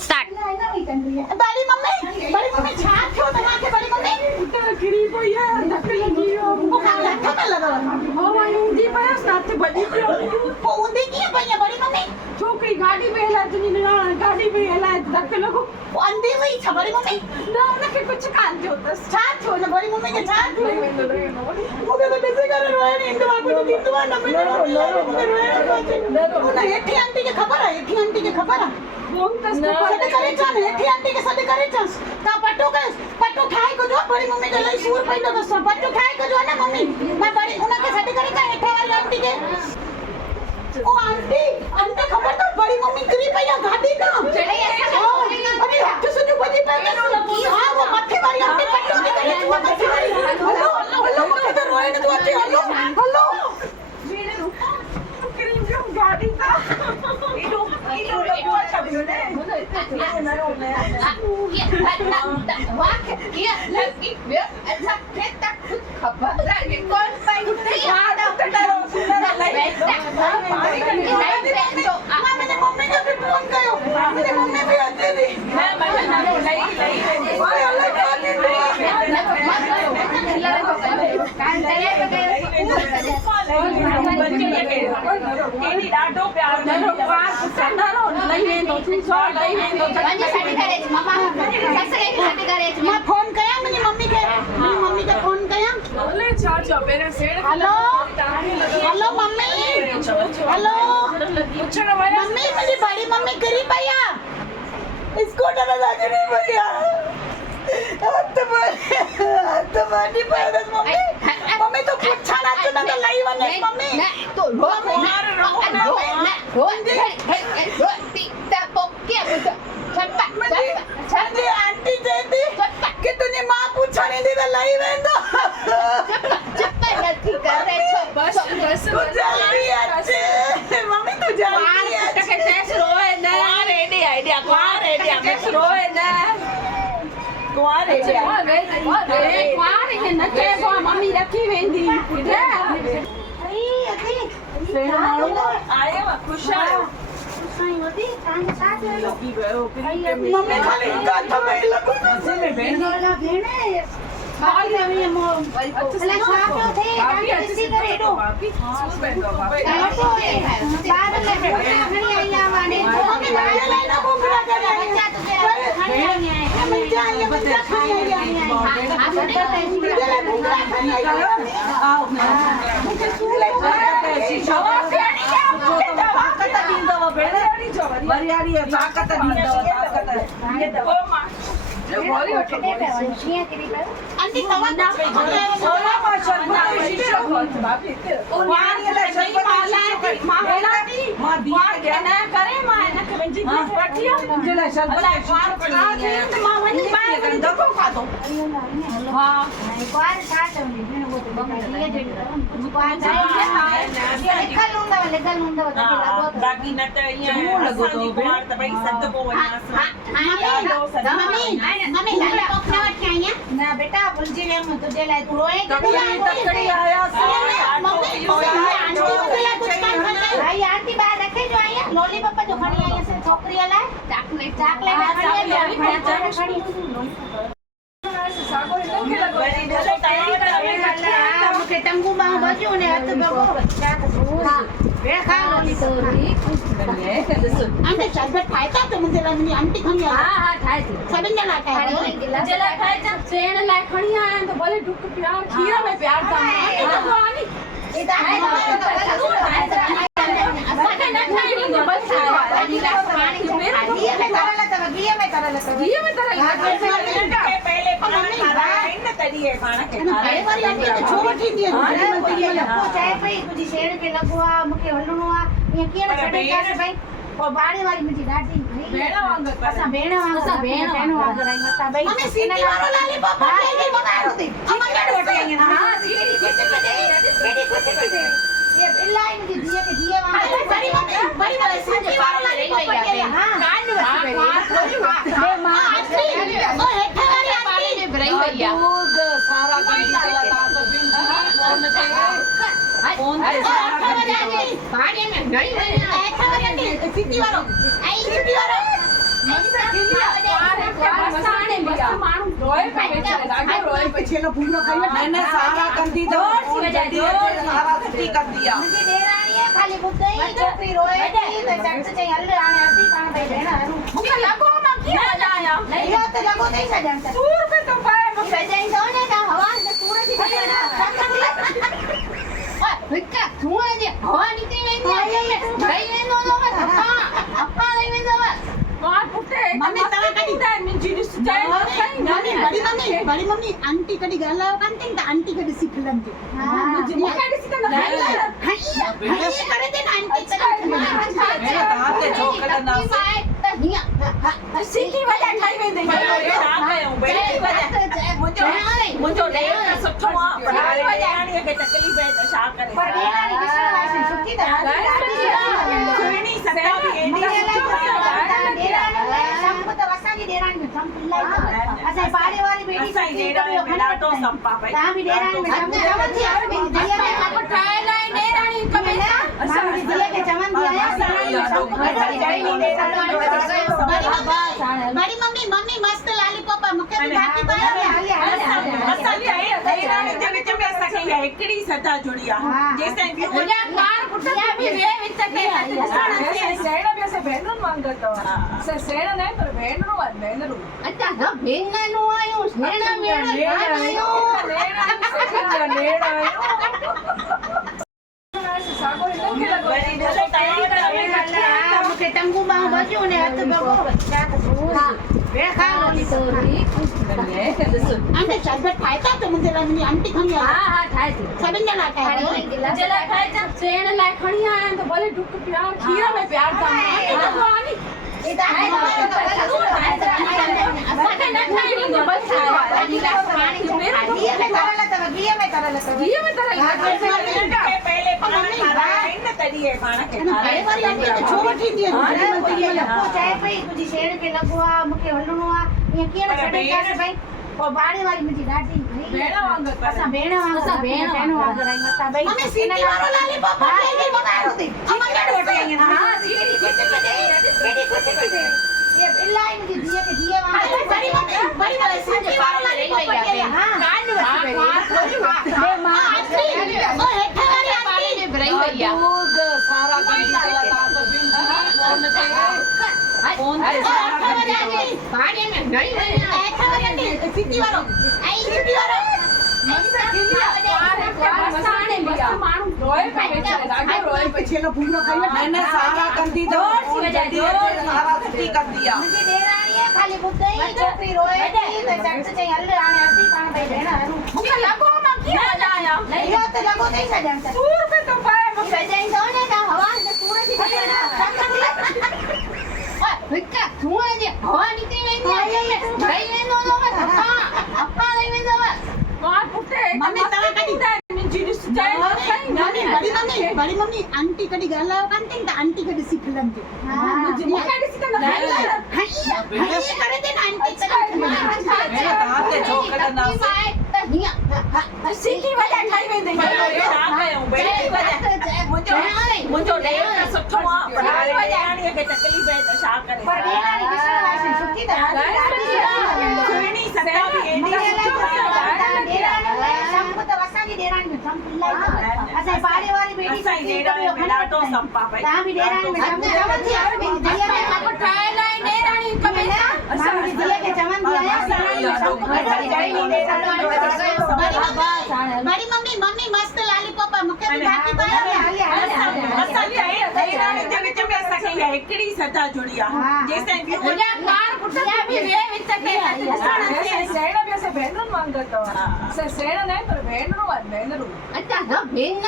स्टार्ट बड़ी मम्मी छाप क्यों दबा के बड़ी मम्मी उतर गिरी पई है धक्के लगी हो वो खाला था लगा हो भाई ऊंधी पे साथ बजी पियो वो उंदी की भैया बड़ी मम्मी छोकरी गाड़ी में हला तुनी गाड़ी में हला धक्के लगो वो अंधी हुई छ बड़ी मम्मी ना उनके कुछ कान थियो तस छाप छो ना बड़ी मम्मी के छाप नहीं वेंदो रे वो के कैसे कर रहे हो इंदु बाबू तो इंदु ना मैं एठी आंटी के खबर है एठी आंटी के खबर है फोन तस सद करे छन एठी आंटी के सद करे छन ता पट्टू खाए को जो बड़ी मम्मी के लई सूर पैदो तो पट्टू खाए को जो ना मम्मी मैं बड़ी उना के सद करे छन एठी वाली आंटी के ओ आंटी अंते खबर तो बड़ी मम्मी गिरी पैया गाड़ी का अरे हट से जो बजी पे हां वो मथे वाली आंटी पट्टू के करे वो मथे वाली हेलो हेलो मथे तो रोए ने तो आंटी हेलो हेलो मेरे करीम जो गाड़ी का इडो लगो अच्छा दियो ने मैंने मम्मी को भी फोन कयो मेरी मम्मी भी आती थी एनी डाडो प्यार नो पास संदारो लई वेंदो सो लई वेंदो वञी साडी करे मम्मा ससरे की साडी करे मैं फोन कया मेरी मम्मी के फोन कया बोले छा पेरे सेड़ हेलो हेलो मम्मी हेलो पूछण वाला मम्मी मेरी बड़ी मम्मी गिरी भैया स्कूटर में जाके नहीं भैया तो बड़ी पैदा मम्मी तो पूछा ना तो ना लाई वने मम्मी तो छंदी आंटी कहती कि तूने मां पूछा नहीं दी तो लाई वेंदो बस तू जल्दी अच्छे मम्मी तू जल्दी टके टेस रोए ना रेडी आइडिया टेस रोए ना नचे मम्मी रखी वेंदी आए खुश मम्मी खाली काथा में लगो बाकी न त इया लगो तो बाहर त भाई सद को वना मम्मी लॉलीपॉप ना वठी आई ना बेटा भुलजी वे मैं तुझे लाए तू रोए तकड़ी आया मम्मी आंटी के कुछ काम कर भाई आंटी बाहर रखे जो आई लॉलीपॉप जो खड़ी आई से छोकरी लाए चॉकलेट खड़ी सागो लोके लगो मुके टंगू बाह बजो ने हाथ बगो हां वे खा आंटी शरबत खाएता तो मुझे लगी आंटी खणी हां खाए थी सभिन जना खाए जला खाए जा सेण लाए खणी आया तो बोले डुक प्यार खीरा में प्यार था आंटी तो आनी ये तो है असाके न खाई नी बस घी में तरल पहले पानी खारा इन तड़िए खाना के अरे वाली आंटी तो छो वठी दी चाय पे तुझी शेर के लगवा मुके हलणो आ ये केड़ा छडे कासे भाई और बाड़ी वाली मुझी दादी भेण वांग असा भेण वांग रही मता भाई मम्मी सीटी वालो लॉलीपॉप खाई गई बनारो थी अमन ने वठी आई ना हां सीटी कुछ पे दे ये बिल्लाई मुझे दिए वांग बड़ी वाली सीटी वालो लॉलीपॉप खाई हां कान वसी बे मां आंटी ओ हेठा वाली आंटी ब्रेक भैया दूध सारा गंदी चला तो भाड़े में नहीं सिटी वालो आई सिटी वालो પછી એનો ભૂંગળો ખાઈ લે. मैंने सारा कर दी तो सारा छुट्टी कर दिया मुंहिंजी ॾेराणीअ ख़ाली ॿुधई छोकिरी रोए थी त झट चई हल हाणे अधी पाण भई भेण हलूं मूंखे लॻो मां कीअं वॼायां. इहो त लॻो अथई छॾण त सूर पे तो पाए मूंखे. वॼाईं थो न त हवा त सूर थी ओए हिक धुआं जी हवा निकिरी वेंदी आहे ॾेई वेंदो अथव धपा ॾेई वेंदव मां पुटे मम्मी तव्हां कॾहिं त मुंहिंजी ॾिस जाए बड़ी मम्मी आंटी कॾहिं ॻाल्हायो कान अथई त आंटी खे ॾिसी खिलंदी. मूंखे ॾिसी त न करे दे न आंटी तव्हांखे छो कढंदासीं सिटी वॼा ठाही वेंदी. मुंहिंजो ॾेर त सुठो आहे पर हाणे ॾेराणीअ खे तकलीफ़ आहे त छा करे सुहिणी सता बि एॾी असांजी ॾेराणी में ॾाढो संप आहे भई बड़ी मम्मी मस्त लॉलीपॉप मूंखे बि बाक़ी असांजी ॾेराणी जे विच में असांखे इहा हिकिड़ी सदा जुड़ी आहे जेसिताईं ॿियूं मूंखे टंगू बाहूं बजियूं ने हथ भॻो आंटी शरबत ठाहे था त मुंहिंजे लाइ मुंहिंजी आंटी खणी आई. सभिनि जे लाइ ठाहे पहले पाण खाराया आहिनि न तॾहिं पाण खे घणे वारी आंटी खे छो वठी ईंदी आहे. चए पई तुंहिंजी शेण खे लॻो आहे मूंखे हलणो आहे ईअं कीअं न छॾे भई पोइ बाड़े वारी मुंहिंजी ॾाढी असां भेण वांगुरु आई मथां भई मम्मी सीटी वारो लॉलीपॉप वठी आई मगायो थी. अमन ने वठी आई ना. ये इलाही मुंहिंजी धीअ खे धीअ बड़ी मम्मी सीटी वारो लॉलीपॉप वठी आई. हां कान वठी ओ हेठे वारी आंटी सारा कर दी भाड़े में नहीं हेठे वारी आंटी सीटी वारो आई सीटी वारो પછી એનો ભૂંગળો ખાઈ લે. मैंने सारा कर दी तो सारा छुट्टी कर दिया मुंहिंजी ॾेराणीअ ख़ाली ॿुधई छोकिरी रोए थी त झट चई हल हाणे अधी पाण भई भेण हलूं मूंखे लॻो मां कीअं वॼायां. इहो त लॻो अथई छॾण त सूर पे तो पाए वॼाईं थो न त हवा त सूर थी हिक धुआं जी हवा निकिरी वेंदी आहे ॾेई वेंदो अथव धपा ॾेई वेंदव मां पुटे मम्मी तव्हां कॾहिं मुंहिंजी ॾिस जाए बड़ी मम्मी आंटी कॾहिं ॻाल्हायो कान अथई त आंटी खे ॾिसी खिलंदी. मूंखे ॾिसी त न करे दे न आंटी तव्हांखे छो कढंदासीं सिटी वॼा ठाही वेंदी. मुंहिंजो ॾेर त सुठो आहे पर हाणे ॾेराणीअ खे तकलीफ़ आहे त छा करे सुहिणी सता बि एॾी असांजी ॾेराणी में संप इलाही असांजी पाड़े वारी बेटी असांजी ॾेराणी में ॾाढो संप आहे भई तव्हां बि ॾेराणी में मुंहिंजी धीअ खे चवंदी बड़ी मम्मी मस्त लॉलीपॉप मूंखे बि बाक़ी असांजी ॾेराणी जे विच में असांखे इहा हिकिड़ी सदा जुड़ी आहे जेसिताईं ॿियूं भेण